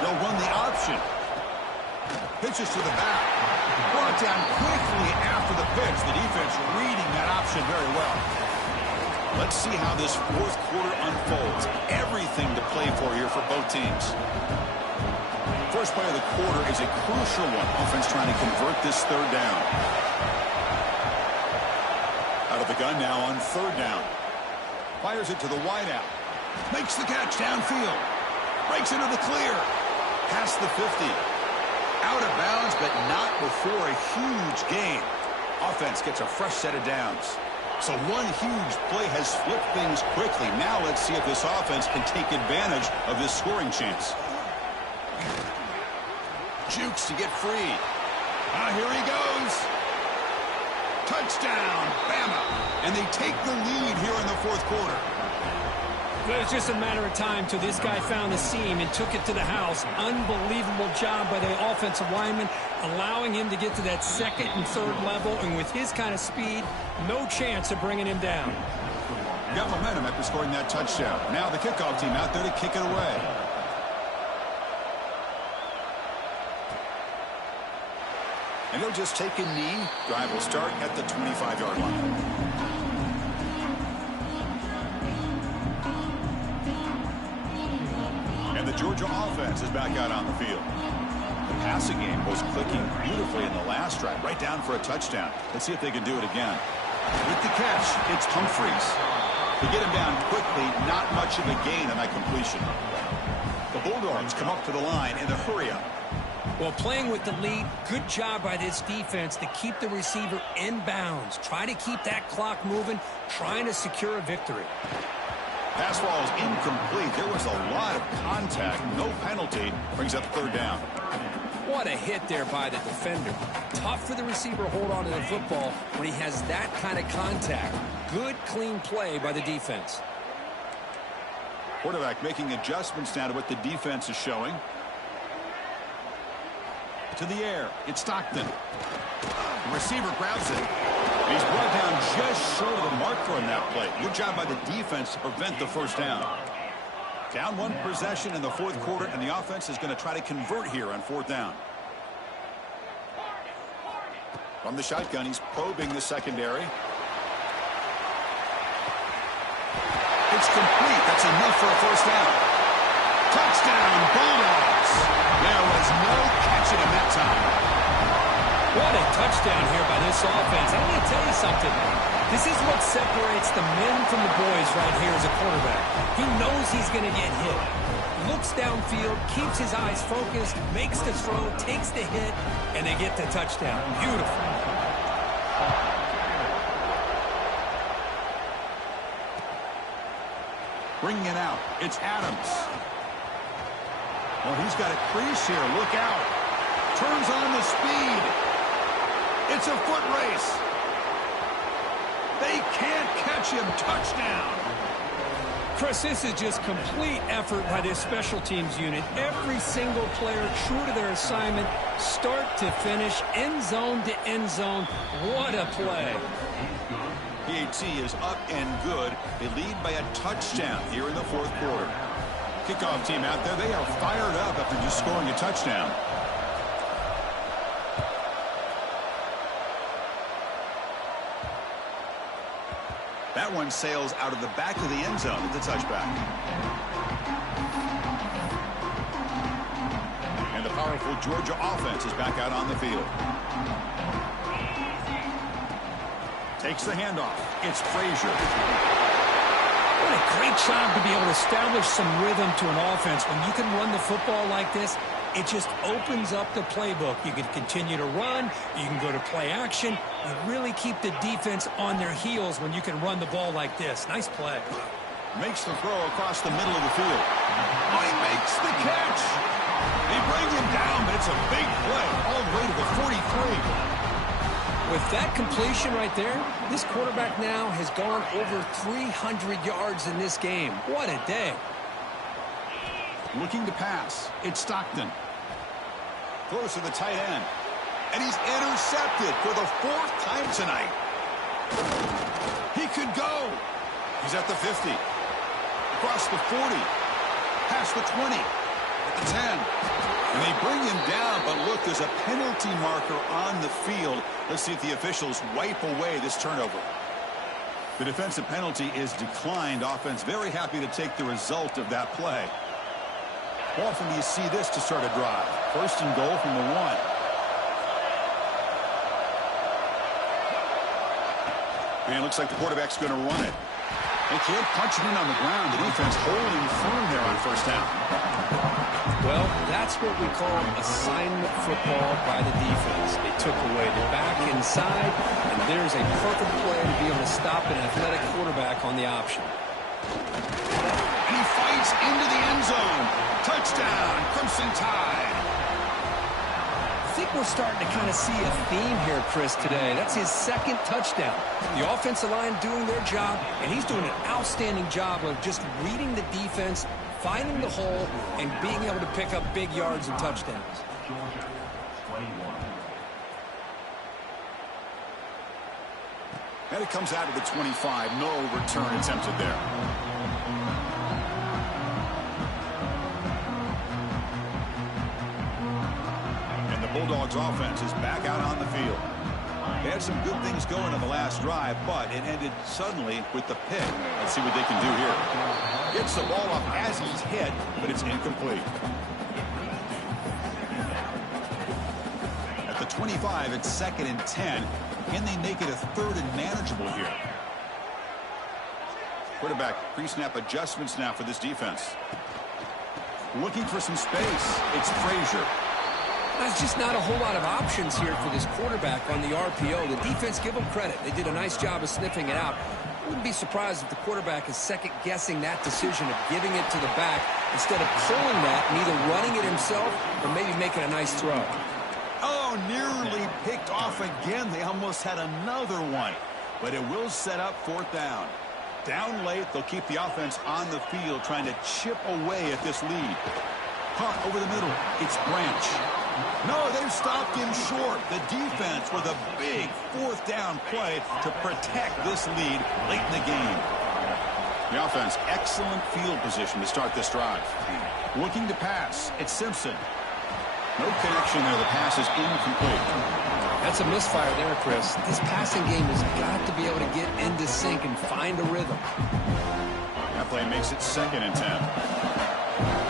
They'll run the option. Pitches to the back. Brought down quickly after the pitch. The defense reading that option very well. Let's see how this fourth quarter unfolds. Everything to play for here for both teams. First play of the quarter is a crucial one. Offense trying to convert this third down. Out of the gun now on third down. Fires it to the wideout. Makes the catch downfield. Breaks into the clear. Past the 50. Out of bounds, but not before a huge gain. Offense gets a fresh set of downs. So one huge play has flipped things quickly. Now let's see if this offense can take advantage of this scoring chance. Jukes to get free. Here he goes. Touchdown, Bama. And they take the lead here in the fourth quarter. Well, it's just a matter of time till this guy found the seam and took it to the house. Unbelievable job by the offensive lineman, allowing him to get to that second and third level. And with his kind of speed, no chance of bringing him down. Got momentum after scoring that touchdown. Now the kickoff team out there to kick it away. And he'll just take a knee. Drive will start at the 25-yard line. And the Georgia offense is back out on the field. The passing game was clicking beautifully in the last drive, right down for a touchdown. Let's see if they can do it again. With the catch, it's Humphreys. To get him down quickly, not much of a gain on that completion. The Bulldogs come up to the line in the hurry-up. Well, playing with the lead, good job by this defense to keep the receiver in bounds. Try to keep that clock moving, trying to secure a victory. Pass ball is incomplete. There was a lot of contact. No penalty. Brings up third down. What a hit there by the defender. Tough for the receiver to hold on to the football when he has that kind of contact. Good, clean play by the defense. Quarterback making adjustments now to what the defense is showing. To the air. It's Stockton. The receiver grabs it. And he's brought down just short of the marker on that play. Good job by the defense to prevent the first down. Down one possession in the fourth quarter, and the offense is going to try to convert here on fourth down. From the shotgun, he's probing the secondary. It's complete. That's enough for a first down. Touchdown, Bulldogs. There was no catching him that time. What a touchdown here by this offense. I'm going to tell you something. This is what separates the men from the boys right here as a quarterback. He knows he's going to get hit. Looks downfield, keeps his eyes focused, makes the throw, takes the hit, and they get the touchdown. Beautiful. Bringing it out. It's Adams. Well, he's got a crease here. Look out. Turns on the speed. It's a foot race. They can't catch him. Touchdown. Chris, this is just complete effort by this special teams unit. Every single player true to their assignment, start to finish, end zone to end zone. What a play. PAT is up and good. They lead by a touchdown here in the fourth quarter. Kickoff team out there, they are fired up after just scoring a touchdown. That one sails out of the back of the end zone at the touchback. And the powerful Georgia offense is back out on the field. Takes the handoff. It's Frazier. What a great job to be able to establish some rhythm to an offense. When you can run the football like this, it just opens up the playbook. You can continue to run. You can go to play action. You really keep the defense on their heels when you can run the ball like this. Nice play. Makes the throw across the middle of the field. Oh, he makes the catch. They bring him down, but it's a big play all the way to the 43. With that completion right there, this quarterback now has gone over 300 yards in this game. What a day. Looking to pass. It's Stockton. Throws to the tight end. And he's intercepted for the 4th time tonight. He could go. He's at the 50. Across the 40. Past the 20. At the 10. And they bring him down, but look, there's a penalty marker on the field. Let's see if the officials wipe away this turnover. The defensive penalty is declined. Offense very happy to take the result of that play. How often do you see this to start a drive? 1st and goal from the 1. And it looks like the quarterback's going to run it. They can't punch him in on the ground. The defense holding firm there on 1st down. Well, that's what we call assignment football by the defense. They took away the back inside, and there's a perfect play to be able to stop an athletic quarterback on the option. And he fights into the end zone. Touchdown, Crimson Tide. I think we're starting to kind of see a theme here, Chris, today. That's his 2nd touchdown. The offensive line doing their job, and he's doing an outstanding job of just reading the defense, finding the hole, and being able to pick up big yards and touchdowns. And it comes out of the 25. No return attempted there. Bulldogs offense is back out on the field. They had some good things going on the last drive, but it ended suddenly with the pick. Let's see what they can do here. Gets the ball up as he's hit, but it's incomplete. At the 25, it's 2nd and 10. Can they make it a 3rd and manageable here? Quarterback pre-snap adjustments now for this defense. Looking for some space. It's Frazier. There's just not a whole lot of options here for this quarterback on the RPO. The defense, give them credit. They did a nice job of sniffing it out. Wouldn't be surprised if the quarterback is second-guessing that decision of giving it to the back instead of pulling that and either running it himself or maybe making a nice throw. Oh, nearly picked off again. They almost had another one. But it will set up 4th down. Down late, they'll keep the offense on the field trying to chip away at this lead. Caught over the middle. It's Branch. No, they've stopped him short. The defense with a big 4th down play to protect this lead late in the game. The offense, excellent field position to start this drive. Looking to pass. It's Simpson. No connection there. The pass is incomplete. That's a misfire there, Chris. This passing game has got to be able to get into sync and find a rhythm. That play makes it 2nd and 10.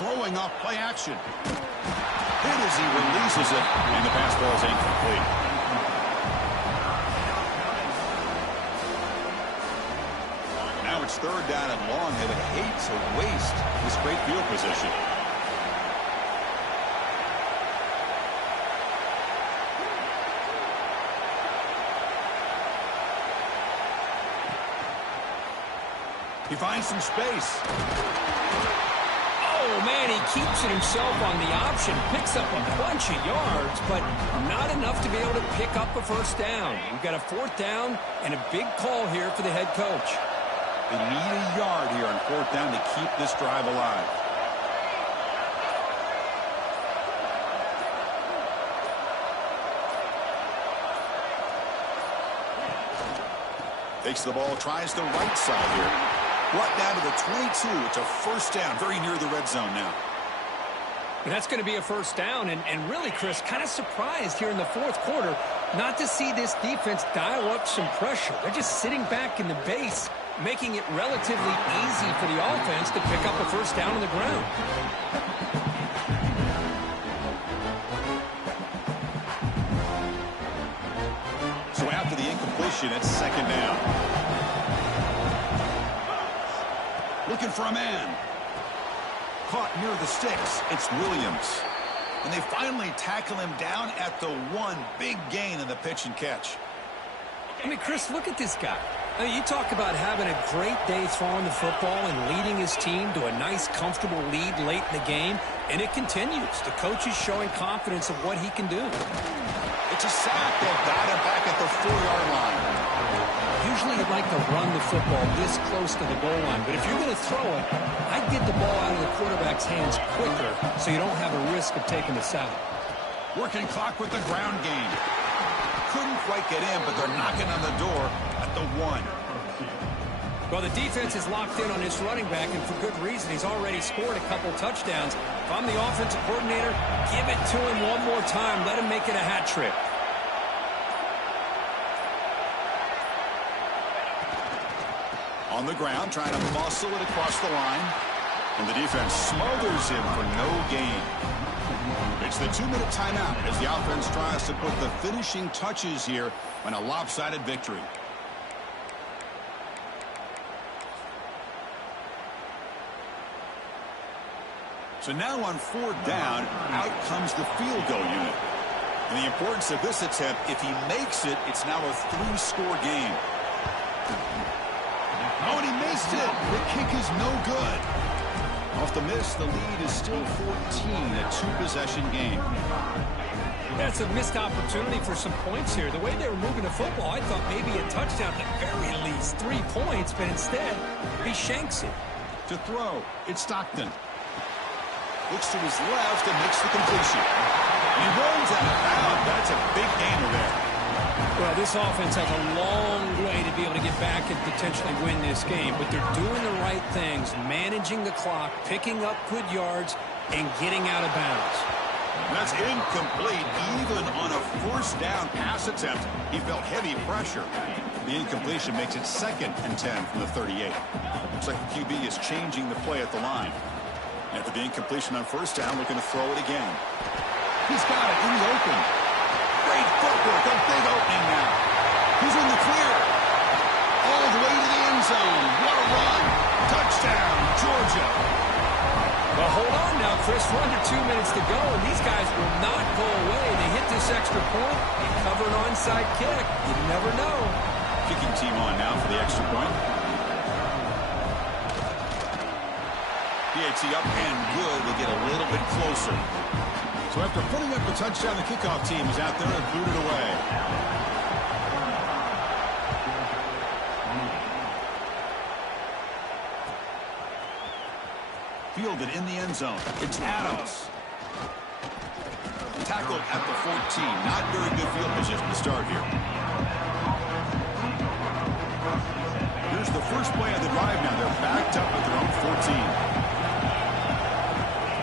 Throwing off play action. Hit as he releases it, and the pass ball is incomplete. Now it's 3rd down and long. They would hate to waste this great field position. He finds some space. Oh, man, he keeps it himself on the option, picks up a bunch of yards, but not enough to be able to pick up a 1st down. We've got a 4th down and a big call here for the head coach. They need a yard here on 4th down to keep this drive alive. Takes the ball, tries the right side here. Brought down to the 22. It's a 1st down, very near the red zone now. And that's going to be a 1st down. And really, Chris, kind of surprised here in the 4th quarter not to see this defense dial up some pressure. They're just sitting back in the base, making it relatively easy for the offense to pick up a 1st down on the ground. So after the incompletion, it's 2nd down. Looking for a man. Caught near the sticks. It's Williams. And they finally tackle him down at the 1. Big gain in the pitch and catch. I mean, Chris, look at this guy. I mean, you talk about having a great day throwing the football and leading his team to a nice, comfortable lead late in the game, and it continues. The coach is showing confidence of what he can do. It's a sack. They've got him back at the 4-yard line. Usually you'd like to run the football this close to the goal line, but if you're going to throw it, I'd get the ball out of the quarterback's hands quicker so you don't have a risk of taking the sack. Working clock with the ground game. Couldn't quite get in, but they're knocking on the door at the 1. Well, the defense is locked in on this running back, and for good reason. He's already scored a couple touchdowns. If I'm the offensive coordinator, give it to him one more time. Let him make it a hat trick. On the ground, trying to muscle it across the line. And the defense smothers him for no gain. It's the 2-minute timeout as the offense tries to put the finishing touches here on a lopsided victory. So now on 4th down, out comes the field goal unit. And the importance of this attempt, if he makes it, it's now a 3-score game. Oh, and he missed it. The kick is no good. Off the miss, the lead is still 14, a 2-possession game. That's a missed opportunity for some points here. The way they were moving the football, I thought maybe a touchdown at the very least, 3 points, but instead, he shanks it. To throw, it's Stockton. Looks to his left and makes the completion. He runs out of bounds. That's a big gainer there. Well, this offense has a long way to be able to get back and potentially win this game, but they're doing the right things, managing the clock, picking up good yards, and getting out of bounds. That's incomplete. Even on a 1st down pass attempt, he felt heavy pressure. The incompletion makes it 2nd and 10 from the 38. Looks like the QB is changing the play at the line. After the incompletion on 1st down, looking to throw it again. He's got it in the open. Great footwork, a big opening now. He's in the clear. All the way to the end zone. What a run. Touchdown, Georgia. Well, hold on now, Chris. We're under 2 minutes to go, and these guys will not go away. They hit this extra point and cover an onside kick. You never know. Kicking team on now for the extra point. PAT up and good. They get a little bit closer. So after putting up the touchdown, the kickoff team is out there and booted away. Fielded in the end zone. It's Adams. Tackled at the 14. Not very good field position to start here. Here's the first play of the drive now. They're backed up at their own 14.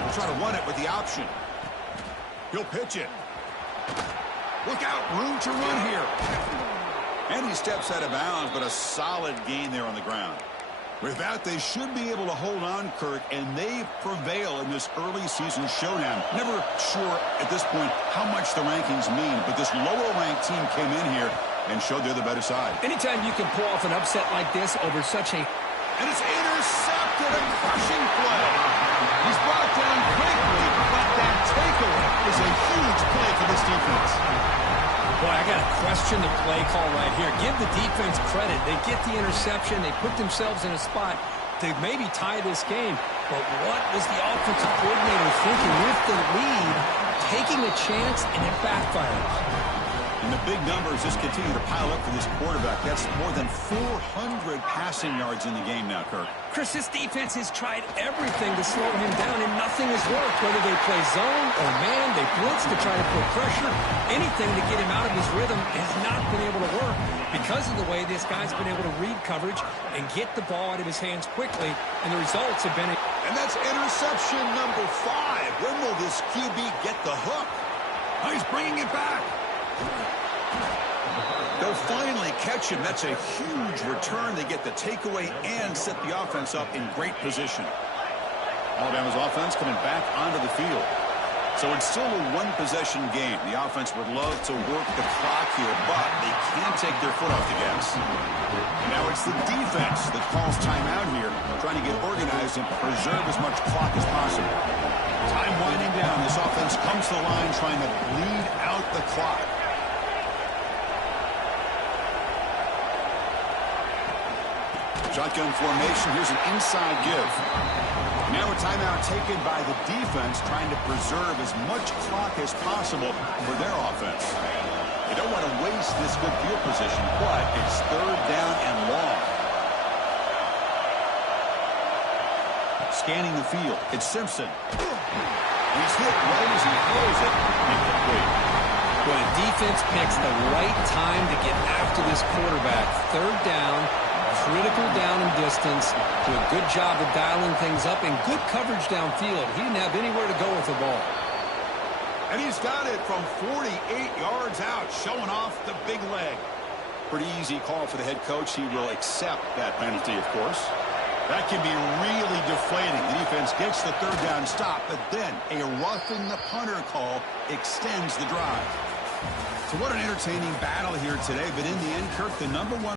We'll try to run it with the option. He'll pitch it. Look out, room to run here. And he steps out of bounds, but a solid gain there on the ground. With that, they should be able to hold on, Kirk, and they prevail in this early season showdown. Never sure at this point how much the rankings mean, but this lower-ranked team came in here and showed they're the better side. Anytime you can pull off an upset like this over such a... And it's intercepted, a crushing play. He's brought down quickly, but that takeaway is a huge play for this defense. Boy, I got to question the play call right here. Give the defense credit. They get the interception. They put themselves in a spot to maybe tie this game. But what was the offensive coordinator thinking with the lead, taking a chance, and it backfires? And the big numbers just continue to pile up for this quarterback. That's more than 400 passing yards in the game now, Kirk. Chris, this defense has tried everything to slow him down, and nothing has worked. Whether they play zone or man, they blitz to try to put pressure. Anything to get him out of his rhythm has not been able to work because of the way this guy's been able to read coverage and get the ball out of his hands quickly, and the results have been... And that's interception number 5. When will this QB get the hook? Oh, he's bringing it back. They'll finally catch him. That's a huge return. They get the takeaway and set the offense up in great position. Alabama's offense coming back onto the field. So it's still a one-possession game. The offense would love to work the clock here, but they can't take their foot off the gas. Now it's the defense that calls timeout here, trying to get organized and preserve as much clock as possible. Time winding down. This offense comes to the line trying to bleed out the clock. Shotgun formation. Here's an inside give. Now a timeout taken by the defense, trying to preserve as much clock as possible for their offense. They don't want to waste this good field position, but it's third down and long. Scanning the field, it's Simpson. He's hit right as he throws it. Incomplete. Well, the defense picks the right time to get after this quarterback. Third down, critical down and distance. Do a good job of dialing things up and good coverage downfield. He didn't have anywhere to go with the ball. And he's got it from 48 yards out, showing off the big leg. Pretty easy call for the head coach. He will accept that penalty, of course. That can be really deflating. The defense gets the third down stop, but then a roughing the punter call extends the drive. So what an entertaining battle here today, but in the end, Kirk, the #1